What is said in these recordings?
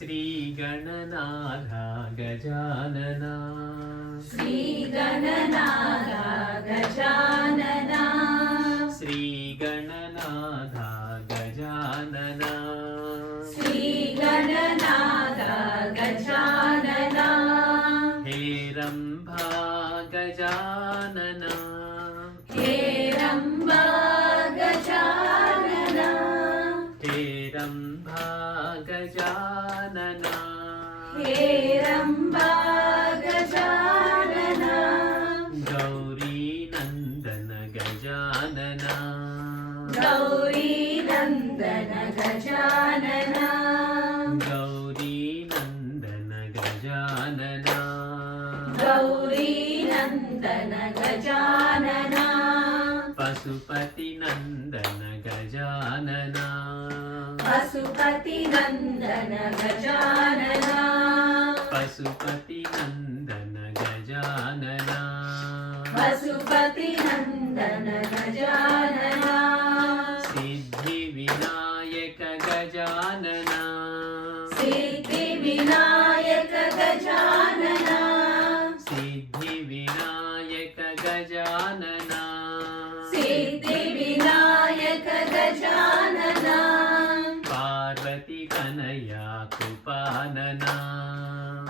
श्रीगणनाथ गजानना श्रीगणनाथ गजानना श्रीगणनाथ गजानना श्रीगणनाथ गजानना हेरम्बा गजानना हेरम्बा गजानना हेरम्बा गजानना हेरम्बा गजानना गौरी नन्दन गजानना गौरी नन्दन गजानना गौरी नन्दन गजानना गौरी नन्दन गजानना पशुपति नन्दन गजानना पशुपति नन्दन गजानना पशुपति नन्दन गजानना पशुपति नन्दन गजानना सिद्धिविनायक गजानना सिद्धिविनायक गजानना सिद्धिविनायक गजानना सिद्धिविनायक गजानना पार्वती तनया कृपानना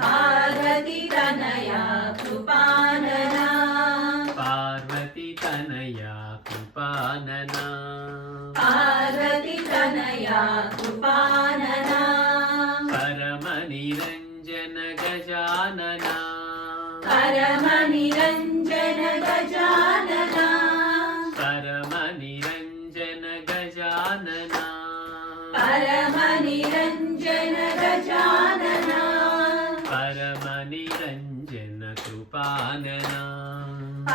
पार्वती तनया कृपानना पार्वती तनया कृपानना पार्वती तनया कृपानना परमनिरञ्जन गजानना परमनिरञ्जन गजानना परमनिरञ्जन गजानना परमनिरञ्जन गजानना परमनिरञ्जन कृपानना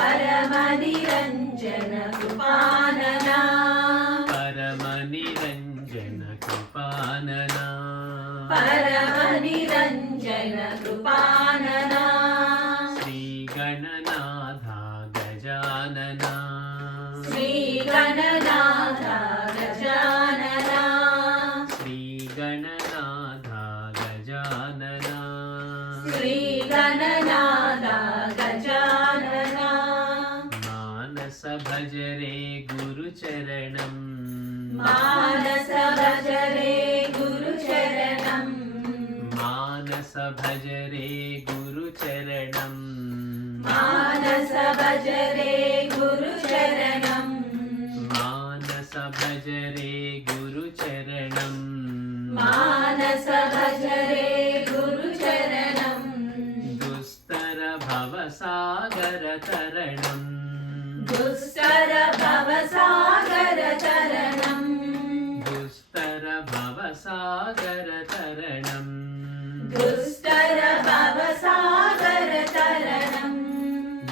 परमनिरञ्जन कृपानना परमनिरञ्जन कृपानना परमनिरञ्जन कृपानना श्रीगणनाथ गजानना श्रीगणनाथ गजानना श्रीगणनाथ गजानना श्रीगणनाथ गजानना मानस भजरे गुरुचरणम् मानस भजरे गुरुचरणम् मानस भजरे गुरुचरणम् मानस भजरे गुरुचरणम् मानस भजरे गुरुचरणम् मानस भजरे गुरुचरणम् दुस्तर भवसागर तरणम् दुस्तर भवसागर तरणम् दुस्तर भवसागर तरणम् दुस्तर भवसागर तरणम्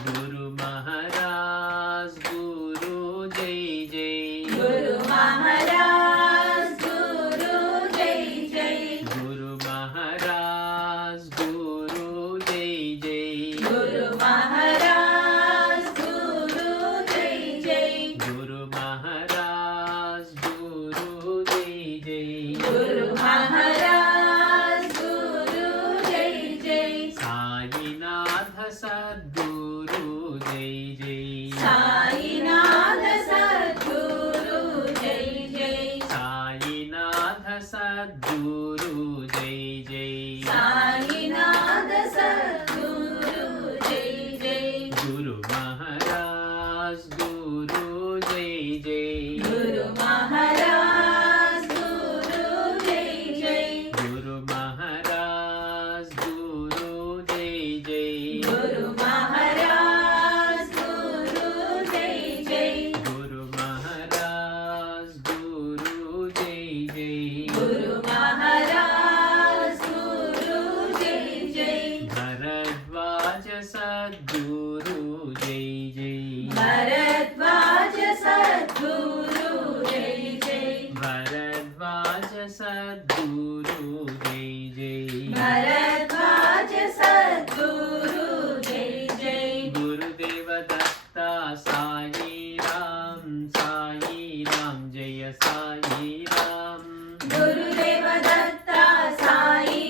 गुरु महाराज गुरु जय जय गुरु महाराज गुरु जय जय गुरु महाराज गुरु जय जय गुरु महाराज गुरु जय जय गुरु महाराज गुरु जय जय गुरु महाराज गुरु जय जय साईनाथ सद्गुरु जय जय साईनाथ सद्गुरु जय जय साईनाथ सद्गुरु जय जय साईनाथ सद्गुरु जय जय गुरु महाराज गुरु जय जय गुरु महाराज गुरु जय जय गुरु महाराज गुरु जय जय गुरु महाराज गुरु जय जय गुरु महाराज गुरु जय जय गुरु महाराज गुरु जय जय भरद्वाज सद्गुरु जय जय भरद्वाज सद्गुरु जय जय भरद्वाज सद्गुरु जय जय भरद्वाज सद्गुरु जय जय गुरुदेव दत्ता साई राम जय साई राम गुरुदेव दत्ता साई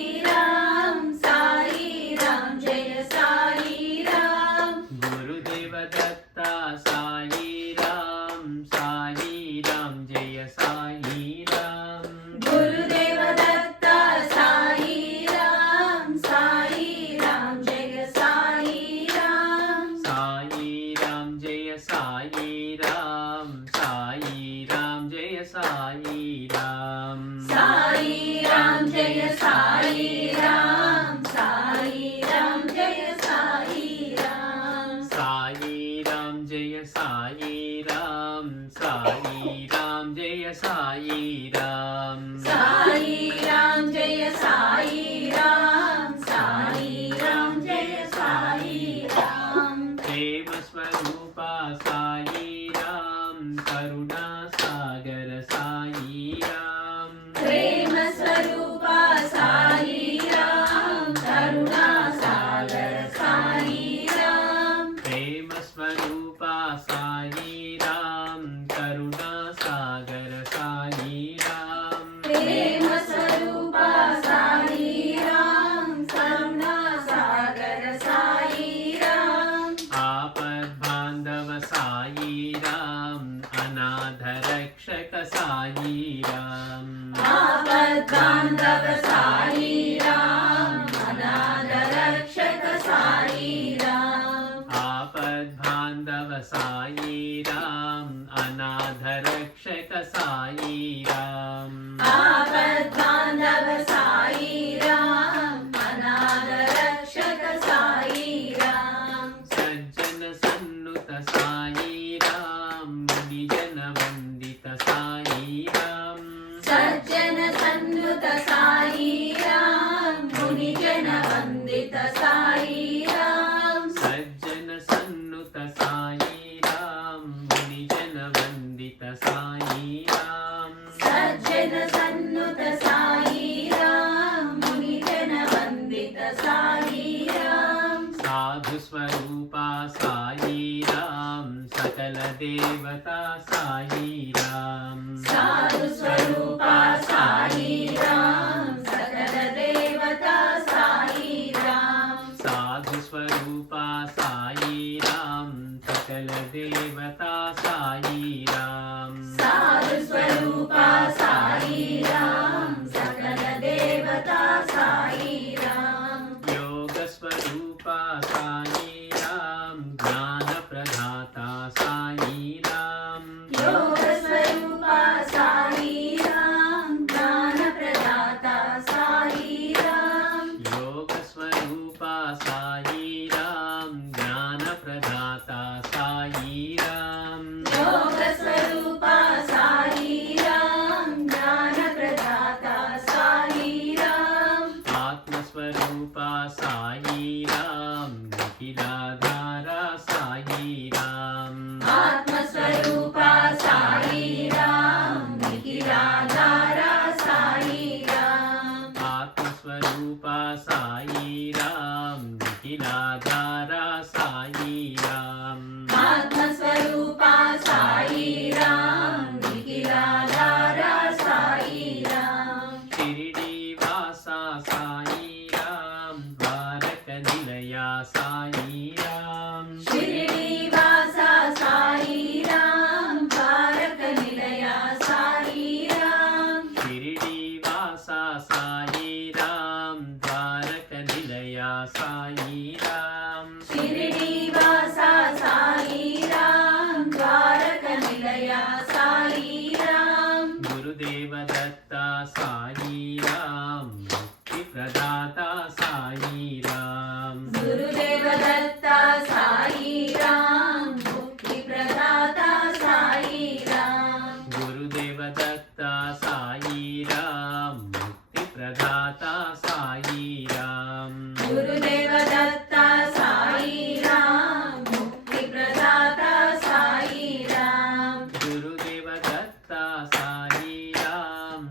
बांधव साई राम अनाथ रक्षक साई राम आपद बांधव साई राम अनाथ रक्षक साई राम आपद बांधव साई राम अनाथ रक्षक साई राम सज्जन सन्नुत साई राम मुनिजन वंदित साई राम सज्जन सन्नुत साई राम मुनिजन वंदित साई राम सज्जन सन्नुत साई राम मुनिजन वंदित साई राम सज्जन सन्नुत साई राम मुनिजन वंदित साई राम साधु स्वरूपा साई राम सकल देवता साई राम साधु स्वरूपा साई राम सकल देवता साई राम साधु स्वरूपा साई राम सकल देवता साई राम साधु स्वरूपा साई राम सकल देवता साई राम योग स्वरूपा साई राम ज्ञान प्रदाता साई राम योग स्वरूपा साई राम ज्ञान प्रदाता साई राम योग स्वरूपा साई राम ज्ञान प्रदाता साई राम योग स्वरूपा साई राम ज्ञान प्रदाता साई राम आत्मस्वरूपा साई राम निखिलाधारा साई राम आत्मस्वरूपा साई राम निखिलाधारा साई राम आत्मस्वरूपा साई राम निखिलाधारा साई राम आत्मस्वरूपा साई राम निखिलाधारा साई राम शिरडी वासा साई राम द्वारक निलया साई राम शिरडी वासा साई राम द्वारक निलया साई राम शिरडी वासा साई राम द्वारक निलया साई राम शिरडी वासा साई राम द्वारक निलया साई राम गुरुदेव दत्ता साई राम मुक्ति प्रदाता साई राम गुरुदेव दत्ता साई राम मुक्ति प्रदाता साई राम गुरुदेव दत्ता साई राम मुक्ति प्रदाता साई राम गुरुदेव दत्ता साई राम मुक्ति प्रदाता साई राम गुरुदेव दत्ता साई राम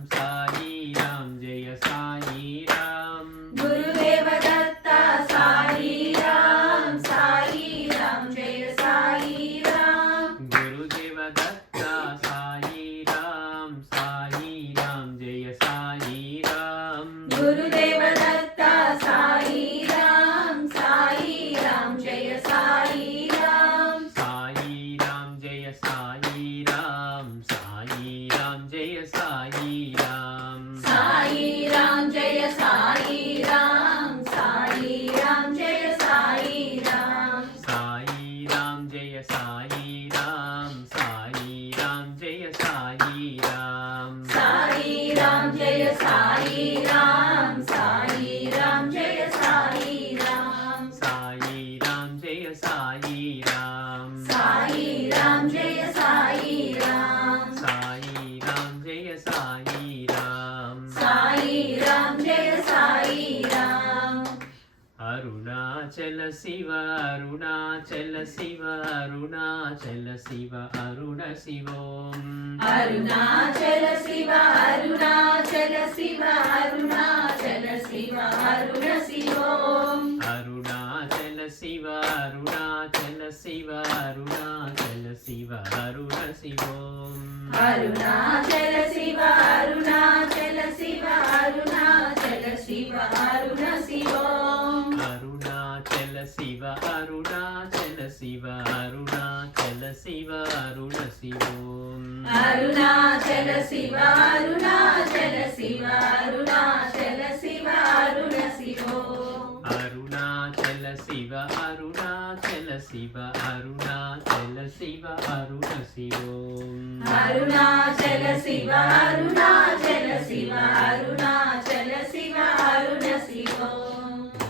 जय साई राम गुरुदेव दत्ता साई राम जय साई राम गुरुदेव दत्ता साई राम जय साई राम गुरुदेव दत्ता साई राम जय साई राम साई राम जय साई राम जय साई राम साई राम जय साई राम जय साई राम साई राम जय साई राम जय साई राम साई राम जय साई राम जय साई राम साई राम जय साई राम साई राम जय साई राम साई राम जय साई राम साई राम जय साई राम अरुणाचल शिव अरुणाचल शिव अरुणाचल शिव अरुण शिवोम अरुणाचल शिव अरुणाचल शिव अरुणाचल शिव अरुण शिवोम अरुणाचल शिव अरुणाचल शिव अरुणाचल शिव अरुण शिवोम अरुणाचल शिव अरुणाचल शिव अरुणाचल शिव अरुण शिवोम अरुणाचल शिव अरुणाचल शिव अरुणाचल शिव अरुण शिवोम అరుణాచల శివ అరుణాచల శివ అరుణాచల శివ అరుణ శివో అరుణాచల శివ అరుణాచల శివ అరుణాచల శివ అరుణ శివో అరుణాచల శివ అరుణాచల శివ అరుణాచల శివ అరుణ శివో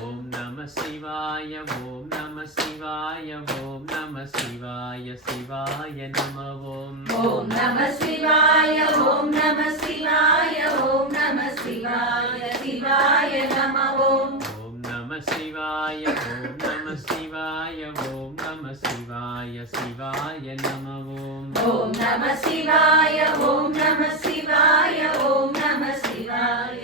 ఓం నమ శివాయ ఓం నమ శివాయ ఓం నమ శివాయ శివాయ నమ ఓం ఓం నమ శివాయ ఓం నమ శివాయ ఓం నమ శివాయ శివాయ నమ ఓం ఓం నమ శివాయ ఓం నమ శివాయ ఓం నమ శివాయ శివాయ నమ ఓం ఓం నమ శివాయ ఓం నమ శివాయ ఓం నమ శివాయ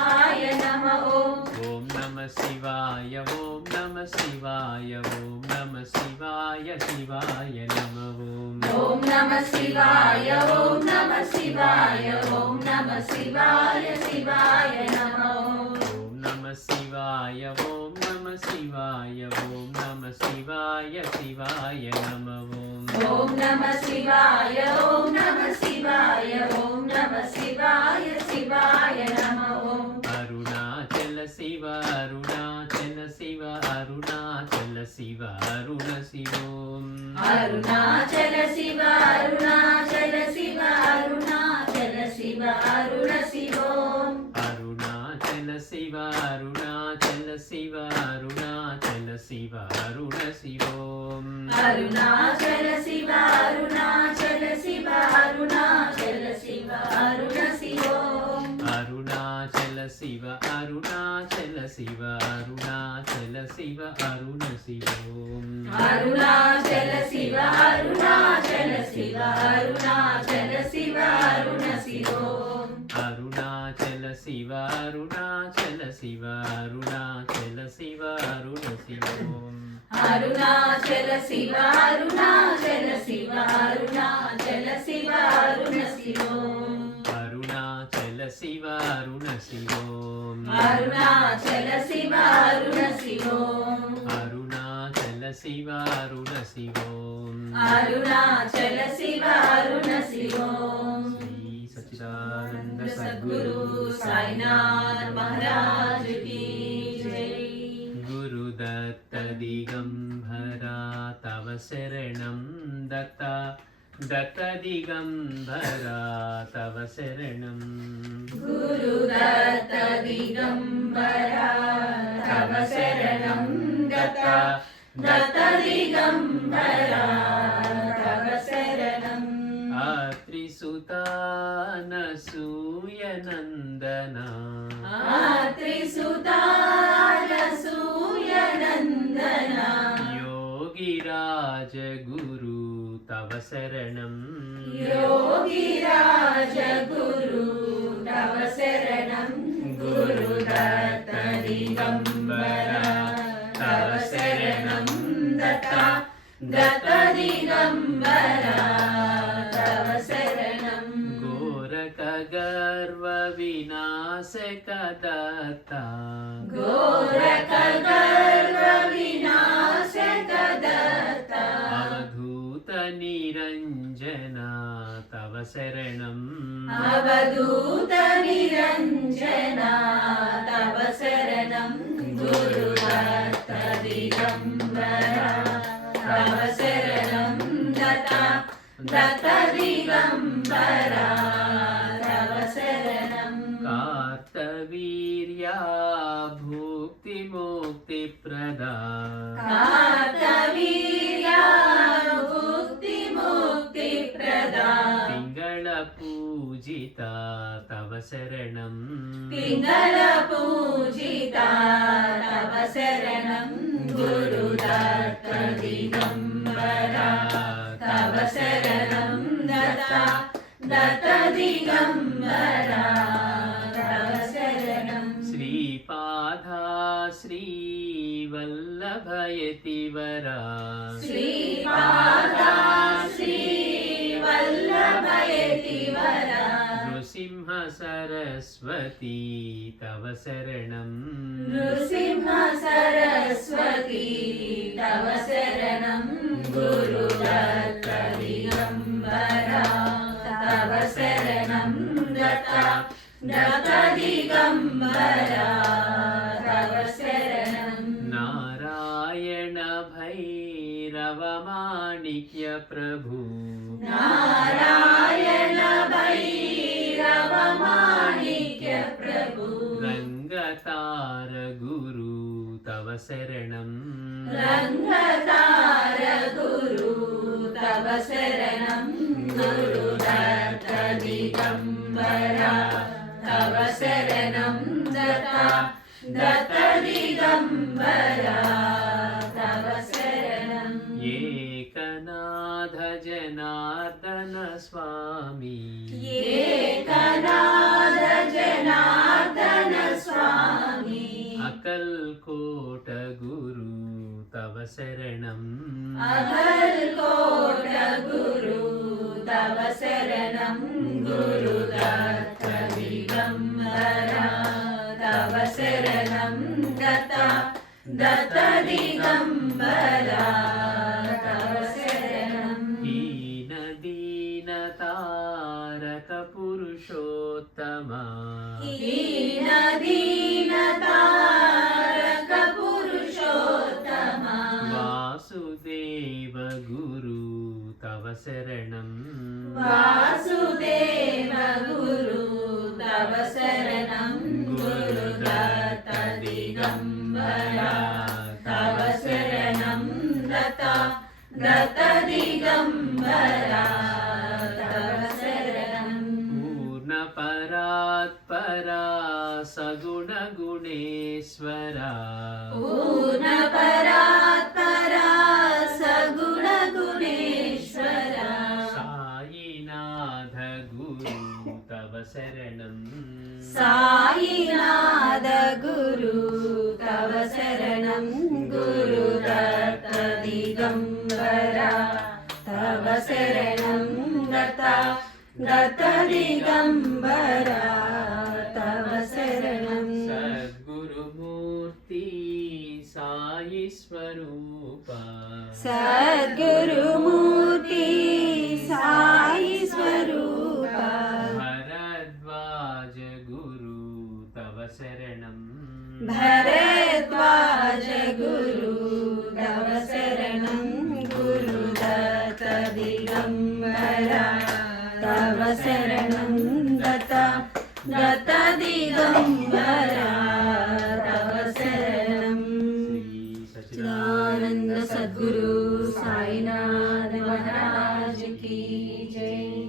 శివాయ నమ ఓం ఓం నమ శివాయ ఓం నమ శివాయ ఓం నమ శివాయ శివాయ నమ ఓం ఓం నమ శివాయ ఓం నమ శివాయ ఓం నమ శివాయ శివాయ నమ ఓం ఓం నమ శివాయ ఓం నమ శివాయ ఓం నమ శివాయ శివాయ నమ ఓం ఓం నమ శివాయ ఓం నమ శివాయ ఓం నమ శివాయ శివాయ నమ ఓం అరుణాచల శివ అరుణాచల శివ అరుణాచల శివ అరుణ శివోం అరుణాచల శివ అరుణాచల శివ అరుణాచల శివ అరుణ శివోం అరుణాచల శివ అరుణాచల శివ అరుణాచల శివ అరుణ శివోం అరుణాచల శివ అరుణాచల శివ అరుణాచల శివ అరుణ శివోం అరుణాచల శివ అరుణాచల శివ అరుణాచల శివ అరుణ శివోం అరుణాచల శివ అరుణాచల శివ అరుణాచల శివ అరుణ శివోం అరుణాచల శివ అరుణాచల శివ అరుణాచల శివ అరుణ శివోం అరుణాచల శివ అరుణాచల శివ అరుణాచల శివ అరుణ శివోం అరుణాచల శివ అరుణ శివోం అరుణాచల శివ అరుణ శివోం అరుణాచల శివ అరుణ శివోం అరుణాచల శివ అరుణ శివోం శ్రీ సచ్చిదానంద సద్గురు సాయినాథ్ మహారాజ్ की जय గురుదత్త దిగంబరా తవ శరణం దత్త దత్త దిగంబరా తవ శరణం गुरुदत्त दिगंबरा तव शरणं दत्त दत्त दिगंबरा तव शरणं आत्रिसुतानसूयनन्दना आत्रिसुतानसूयनन्दना योगिराज गुरु तव शरणं योगिराज गुरु तव शरणं गुरुदत्त दिगंबरा तव शरणं दत्त दत्त दिगंबरा तव शरणं गोरखगर्वविनाशकदत्ता गोरखगर्वविनाशकदत्ता अवधूतनिरञ्जना तव शरणम् अवधूतनिरञ्जना तव शरणं गुरुदत्त दिगंबरा तव शरणं दत्त दत्त दिगंबरा तव शरणं कार्तवीर्या भुक्तिमुक्तिप्रदा कार्तवीर्या भुक्तिमुक्तिप्रदा पिङ्गळपूजिता तव शरणं पिङ्गलपूजिता तव शरणं गुरुदत्त दिगंबरा तव शरणं दत्त दत्त दिगंबरा तव शरणं श्रीपादा श्रीवल्लभयतिवरा श्रीपादा श्रीवल्लभयतिवरा नृसिंह सरस्वती तव शरणं नृसिंह सरस्वती तव शरणं गुरुदत्त दिगंबरा तव शरणं दत्ता दिगम्बरा तव शरणं नारायण भैरव माणिक्य प्रभु नारायण भैरव माणिक्य प्रभु रंगतार गुरु तव शरणं रंगतार गुरु तव शरणं गुरुदत्त दिगम्बरा तव शरणं दत्त दिगम्बरा तव शरणं एकनाथ जनार्दन स्वामी एकनाथ जनार्दन स्वामी अकल्कोट गुरु तव शरणं अकल्कोट गुरु तव शरणं गुरुदत्त दिगम्बरा तव शरणं दत्त दिगम्बरा तव शरणं दीन दीन तारक पुरुषोत्तमा दीन दीन तारक पुरुषोत्तमा वासुदेव गुरु तव शरणं वासुदेव गुरु तव शरणं गुरुदत्त दिगम्बरा तव शरणं दत्त दिगम्बरा तव शरणं पूर्ण परात्परा सगुण गुणेश्वरा पूर्ण परात्परा सगुण गुणेश्वरा साईनाथ गुरु तव शरणं साईनाथ गुरु तव शरणं गुरुदत्त दिगम्बरा तव शरणं दत्त दिगम्बरा तव शरणं सद्गुरुमूर्ति साई स्वरूपा सद्गुरुमूर्ति साई स्वरूपा भरद्वाज गुरु तव शरणं भरद्वाज गुरु तव शरणं गुरुदत्त दिगम्बरा तव शरणं दत्त दिगम्बरा तव शरणं सच्चिदानंद सद्गुरु साईनाथ महाराज की जय।